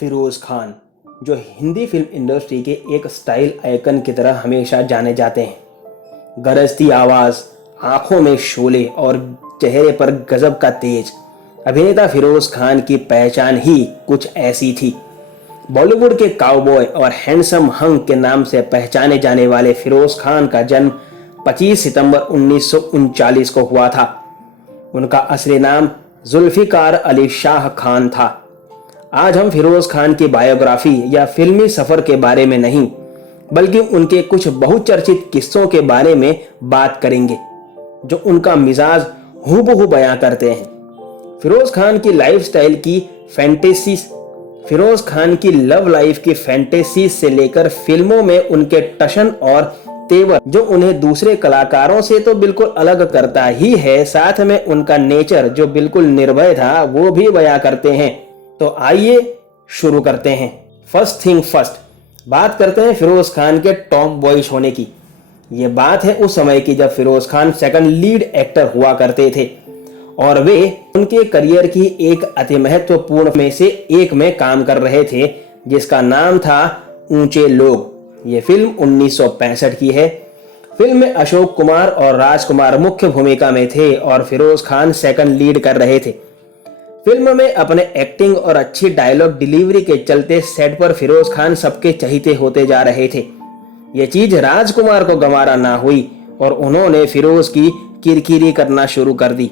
फिरोज़ खान, जो Hindi film industry के एक स्टाइल आइकन की तरह हमेशा जाने जाते हैं। गरजती आवाज़, आंखों में शोले और चेहरे पर गजब का तेज। अभिनेता फिरोज़ खान की पहचान ही कुछ ऐसी थी। बॉलीवुड के काउबॉय और हैंडसम हंक के नाम से पहचाने जाने वाले फिरोज़ खान का जन्म 25 सितंबर 1939 को हुआ था। उनका असली नाम जुल्फ़िकार अली शाह खान था। आज हम फिरोज़ खान की बायोग्राफी या फिल्मी सफ़र के बारे में नहीं, बल्कि उनके कुछ बहुचर्चित किस्सों के बारे में बात करेंगे, जो उनका मिजाज हूबहू बयां करते हैं। फिरोज़ खान की लाइफस्टाइल की फैंटेसीज, फिरोज़ खान की लव लाइफ की फैंटेसीज से लेकर फिल्मों में उनके टशन और तेवर, जो उन्हें दूसरे कलाकारों से तो बिल्कुल अलग करता ही है, साथ में उनका नेचर जो बिल्कुल निर्भय था, वो भी बयां करते हैं। तो आइए शुरू करते हैं। फर्स्ट थिंग फर्स्ट, बात करते हैं फिरोज़ खान के टॉम बॉयिश होने की। ये बात है उस समय की जब Firoz Khan second lead actor हुआ करते थे और वे उनके करियर की एक अति महत्वपूर्ण में से एक में काम कर रहे थे, जिसका नाम था ऊंचे लोग। ये फिल्म 1965 की है। फिल्म में अशोक कुमार और राजकुमार मुख्य भूमिका में थे और फिरोज़ खान सेकंड लीड कर रहे थे। फिल्म में अपने एक्टिंग और अच्छी डायलॉग डिलीवरी के चलते सेट पर फिरोज़ खान सबके चहीते होते जा रहे थे। ये चीज राजकुमार को गंवारा ना हुई और उन्होंने फिरोज़ की किरकिरी करना शुरू कर दी।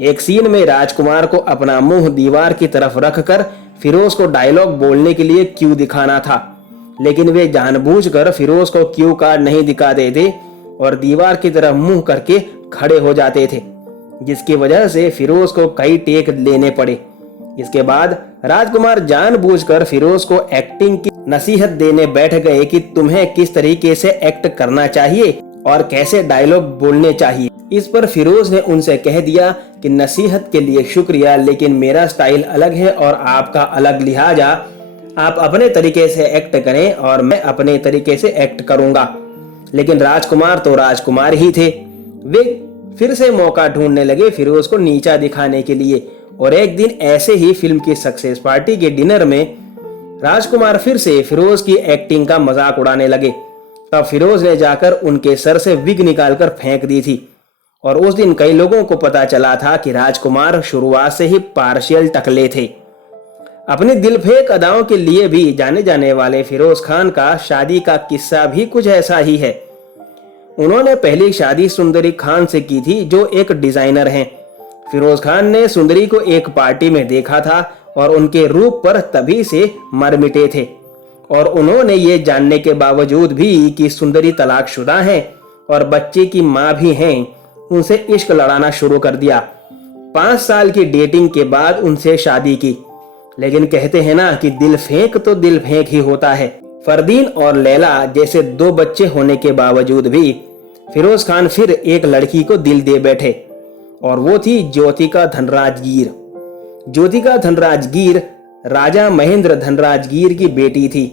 एक सीन में राजकुमार को अपना मुंह दीवार की तरफ रखकर फिरोज़ को डायलॉग बोलने के लिए क्यू दिखाना था, लेकिन वे जानबूझकर फिरोज़ को क्यू कार्ड नहीं दिखा देते और दीवार की तरफ मुंह करके खड़े हो जाते थे, जिसकी वजह से फिरोज़ को कई टेक लेने पड़े। इसके बाद राजकुमार जानबूझकर फिरोज़ को एक्टिंग की नसीहत देने बैठ गए कि तुम्हें किस तरीके से एक्ट करना चाहिए और कैसे डायलॉग बोलने चाहिए। इस पर फिरोज़ ने उनसे कह दिया कि नसीहत के लिए शुक्रिया, लेकिन मेरा स्टाइल अलग है और आपका अलग, लिहाजा आप अपने तरीके से एक्ट करें और मैं अपने तरीके से एक्ट करूंगा। लेकिन राजकुमार तो राजकुमार ही थे। वे फिर से मौका ढूंढने लगे फिरोज़ को नीचा दिखाने के लिए और एक दिन ऐसे ही फिल्म की सक्सेस पार्टी के डिनर में राजकुमार फिर से फिरोज़ की एक्टिंग का मजाक उड़ाने लगे। तब फिरोज़ ने जाकर उनके सर से विग निकालकर फेंक दी थी और उस दिन कई लोगों को पता चला था कि राजकुमार शुरुआत से ही पार्शियल टकले थे। अपनी दिलफेक अदाओं के लिए भी जाने जाने वाले फिरोज़ खान का शादी का किस्सा भी कुछ ऐसा ही है। उन्होंने पहली शादी सुंदरी खान से की थी, जो एक डिजाइनर हैं। फिरोज़ खान ने सुंदरी को एक पार्टी में देखा था और उनके रूप पर तभी से मर मिटे थे और उन्होंने ये जानने के बावजूद भी कि सुंदरी तलाकशुदा हैं और बच्चे की मां भी हैं, उनसे इश्क लड़ाना शुरू कर दिया। 5 साल की डेटिंग के बाद उनसे शादी की। लेकिन कहते हैं ना कि दिल फेंक तो दिल फेंक ही होता है। फरदीन और लैला जैसे 2 बच्चे होने के बावजूद भी फिरोज़ खान फिर एक लड़की को दिल दे बैठे और वो थी ज्योतिका धनराजगीर। ज्योतिका धनराजगीर राजा महेंद्र धनराजगीर की बेटी थी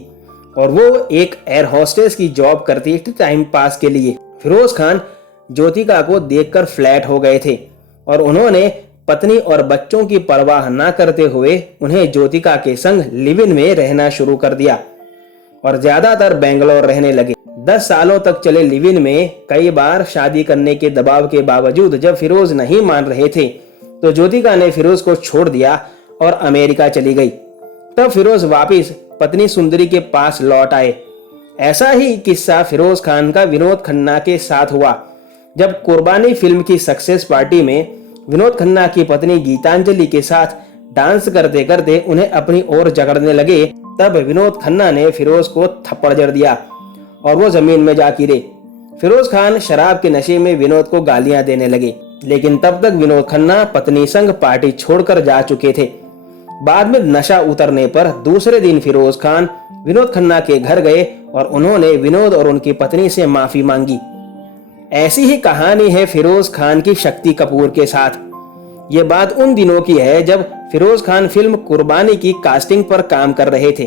और वो एक एयर होस्टेस की जॉब करती थी टाइम पास के लिए। फिरोज़ खान ज्योतिका को देखकर फ्लैट हो गए थे और उन्होंने पत्नी और बच्चों की परवाह न करते हुए उन्हें ज्योतिका के संग लिव इन में रहना शुरू कर दिया और ज्यादातर बेंगलोर रहने लगे। 10 सालों तक चले लिव इन में कई बार शादी करने के दबाव के बावजूद जब फिरोज़ नहीं मान रहे थे तो ज्योतिका ने फिरोज़ को छोड़ दिया और अमेरिका चली गई। तब फिरोज़ वापिस पत्नी सुंदरी के पास लौट आए। ऐसा ही किस्सा फिरोज़ खान का विनोद खन्ना के साथ हुआ। जब कुर्बानी फिल्म की सक्सेस पार्टी में विनोद खन्ना की पत्नी गीतांजलि के साथ डांस करते करते उन्हें अपनी ओर जकड़ने लगे, तब विनोद खन्ना ने फिरोज़ को थप्पड़ जड़ दिया और वो जमीन में जा गिरे। फिरोज़ खान शराब के नशे में विनोद को गालियां देने लगे, लेकिन तब तक विनोद खन्ना पत्नी संग पार्टी छोड़कर जा चुके थे। बाद में नशा उतरने पर दूसरे दिन फिरोज़ खान विनोद खन्ना के घर गए और उन्होंने विनोद और उनकी पत्नी से माफी मांगी। ऐसी ही कहानी है फिरोज़ खान की शक्ति कपूर के साथ। ये बात उन दिनों की है जब फिरोज़ खान फिल्म कुर्बानी की कास्टिंग पर काम कर रहे थे।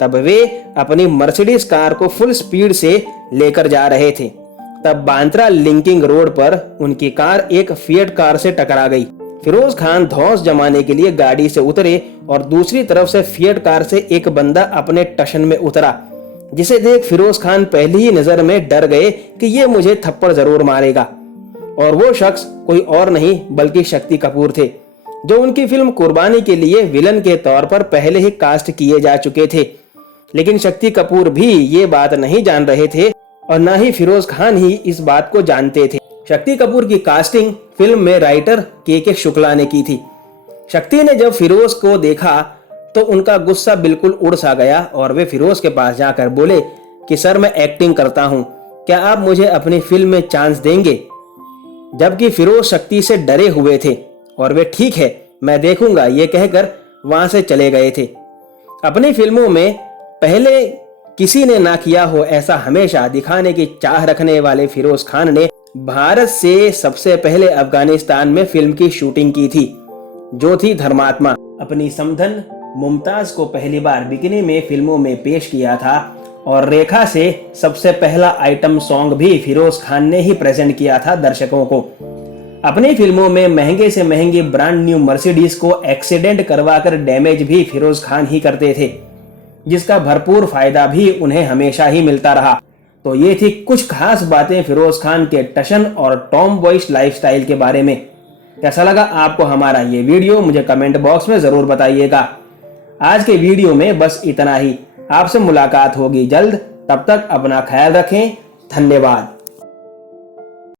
तब वे अपनी मर्सिडीज कार को फुल स्पीड से लेकर जा रहे थे। तब बांद्रा लिंकिंग रोड पर उनकी कार एक फिएट कार से टकरा गई। फिरोज खान धौंस जमाने के लिए गाड़ी से उतरे और दूसरी तरफ से फिएट कार से एक बंदा अपने टशन में उतरा, जिसे देख फिरोज खान पहली ही नजर में डर गए कि ये मुझे थप्पड़ जरूर मारेगा। और वो शख्स कोई और नहीं बल्कि शक्ति कपूर थे, जो उनकी फिल्म कुर्बानी के लिए विलन के तौर पर पहले ही कास्ट किए जा चुके थे। लेकिन शक्ति कपूर भी ये बात नहीं जान रहे थे और ना ही फिरोज खान ही इस बात को जानते थे। शक्ति कपूर की कास्टिंग फिल्म में राइटर के शुक्ला ने की थी। शक्ति ने जब फिरोज को देखा तो उनका गुस्सा बिल्कुल उड़ सा गया और वे फिरोज के पास जाकर बोले कि सर, मैं एक्टिंग करता हूं, क्या आप मुझे अपनी फिल्म में चांस देंगे? जबकि फिरोज शक्ति से डरे हुए थे और वे ठीक है, मैं देखूंगा, ये कहकर वहां से चले गए थे। अपनी फिल्मों में पहले किसी ने ना किया हो ऐसा हमेशा दिखाने की चाह रखने वाले फिरोज खान ने भारत से सबसे पहले अफगानिस्तान में फिल्म की शूटिंग की थी, जो थी धर्मात्मा। अपनी समधन मुमताज को पहली बार बिकिनी में फिल्मों में पेश किया था और रेखा से सबसे पहला आइटम सॉन्ग भी फिरोज खान ने ही प्रेजेंट किया था दर्शकों को। अपनी फिल्मों में महंगे से महंगी ब्रांड न्यू मर्सिडीज को एक्सीडेंट करवाकर डैमेज भी फिरोज खान ही करते थे, जिसका भरपूर फायदा भी उन्हें हमेशा ही मिलता रहा। तो ये थी कुछ खास बातें फिरोज खान के टशन और टॉम बॉयज लाइफस्टाइल के बारे में। कैसा लगा आपको हमारा ये वीडियो, मुझे कमेंट बॉक्स में जरूर बताइएगा। आज के वीडियो में बस इतना ही। आपसे मुलाकात होगी जल्द, तब तक अपना ख्याल रखें। धन्यवाद।